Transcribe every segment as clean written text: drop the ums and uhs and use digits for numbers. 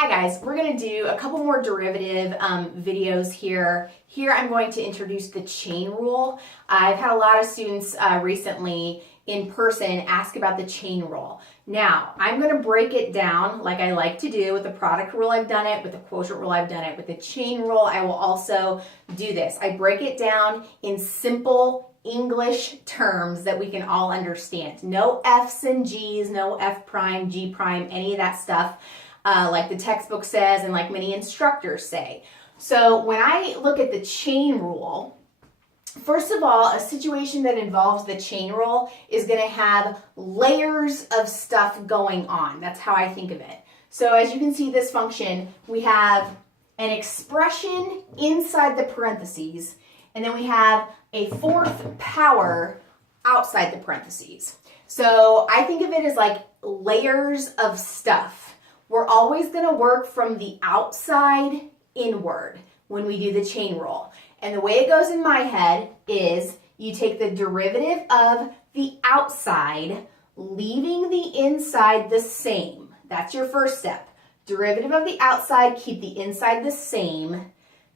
Hi guys, we're going to do a couple more derivative videos here. Here I'm going to introduce the chain rule. I've had a lot of students recently in person ask about the chain rule. Now, I'm going to break it down like I like to do. With the product rule I've done it, with the quotient rule I've done it, with the chain rule I will also do this. I break it down in simple English terms that we can all understand. No F's and G's, no F prime, G prime, any of that stuff. Like the textbook says and like many instructors say. So when I look at the chain rule, first of all, a situation that involves the chain rule is going to have layers of stuff going on. That's how I think of it. So as you can see this function, we have an expression inside the parentheses, and then we have a fourth power outside the parentheses. So I think of it as like layers of stuff. We're always going to work from the outside inward when we do the chain rule. And the way it goes in my head is you take the derivative of the outside, leaving the inside the same. That's your first step. Derivative of the outside, keep the inside the same.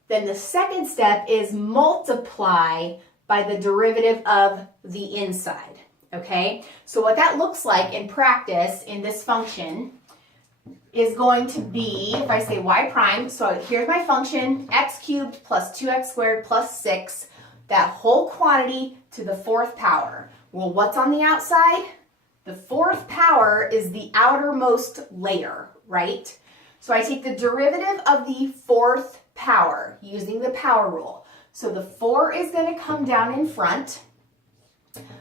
Then the second step is multiply by the derivative of the inside. Okay? So what that looks like in practice in this function is going to be, if I say y prime, so here's my function, x cubed plus 2x squared plus 6, that whole quantity to the fourth power. Well, what's on the outside? The fourth power is the outermost layer, right? So I take the derivative of the fourth power using the power rule. So the 4 is going to come down in front.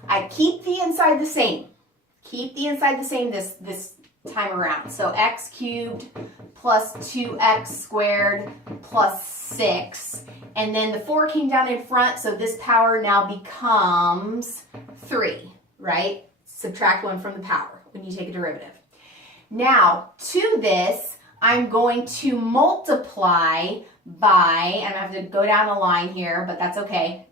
I keep the inside the same. Keep the inside the same this time around. So x cubed plus 2x squared plus 6. And then the 4 came down in front, so this power now becomes 3, right? Subtract 1 from the power when you take a derivative. Now, to this, I'm going to multiply by, I'm going to have to go down the line here, but that's okay.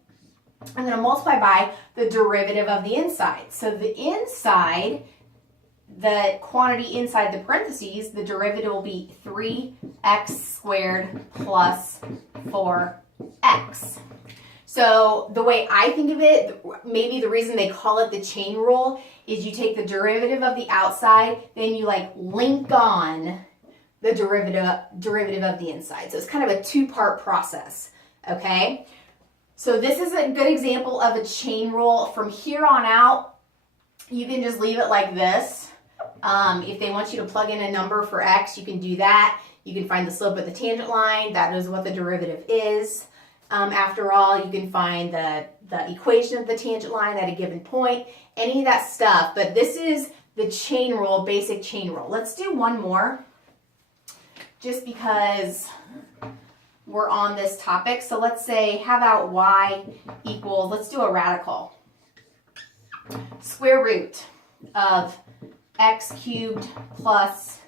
I'm going to multiply by the derivative of the inside. So the inside, the quantity inside the parentheses, the derivative will be 3x squared plus 4x. So the way I think of it, maybe the reason they call it the chain rule is you take the derivative of the outside, then you like link on the derivative of the inside. So it's kind of a two-part process, okay? So this is a good example of a chain rule. From here on out, you can just leave it like this. If they want you to plug in a number for x, you can do that. You can find the slope of the tangent line. That is what the derivative is. After all, you can find the equation of the tangent line at a given point, any of that stuff. But this is the chain rule, basic chain rule. Let's do one more, just because we're on this topic. So let's say, how about y equals, let's do a radical. Square root of x cubed plus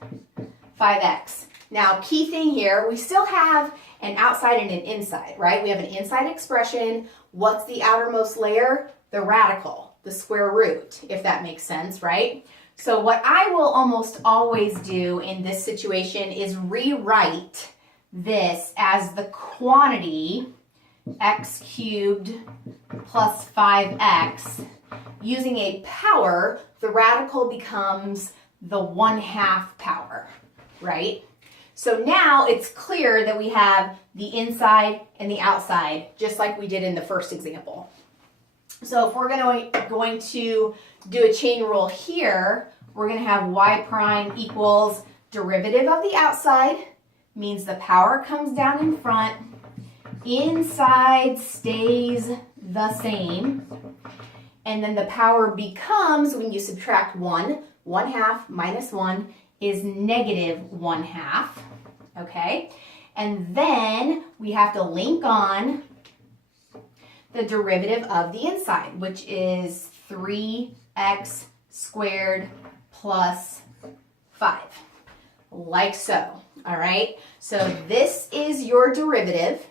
5x. Now, key thing here, we still have an outside and an inside, right? We have an inside expression. What's the outermost layer? The radical, the square root, if that makes sense, right? So what I will almost always do in this situation is rewrite this as the quantity x cubed plus 5x. Using a power, the radical becomes the 1/2 power, right? So now it's clear that we have the inside and the outside, just like we did in the first example. So if we're going to do a chain rule here, we're going to have y prime equals derivative of the outside, means the power comes down in front, inside stays the same, and then the power becomes, when you subtract 1, 1/2 minus 1 is negative 1/2, okay? And then we have to link on the derivative of the inside, which is 3x squared plus 5, like so, all right? So this is your derivative.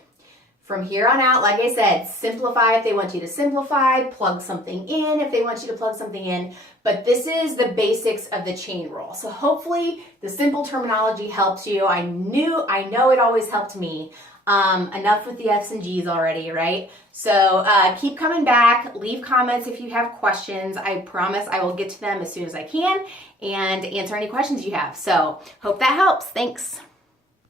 From here on out, like I said, simplify if they want you to simplify, plug something in if they want you to plug something in, but this is the basics of the chain rule. So hopefully the simple terminology helps you. I know it always helped me. Enough with the F's and G's already, right? So keep coming back, leave comments if you have questions. I promise I will get to them as soon as I can and answer any questions you have. So hope that helps. Thanks.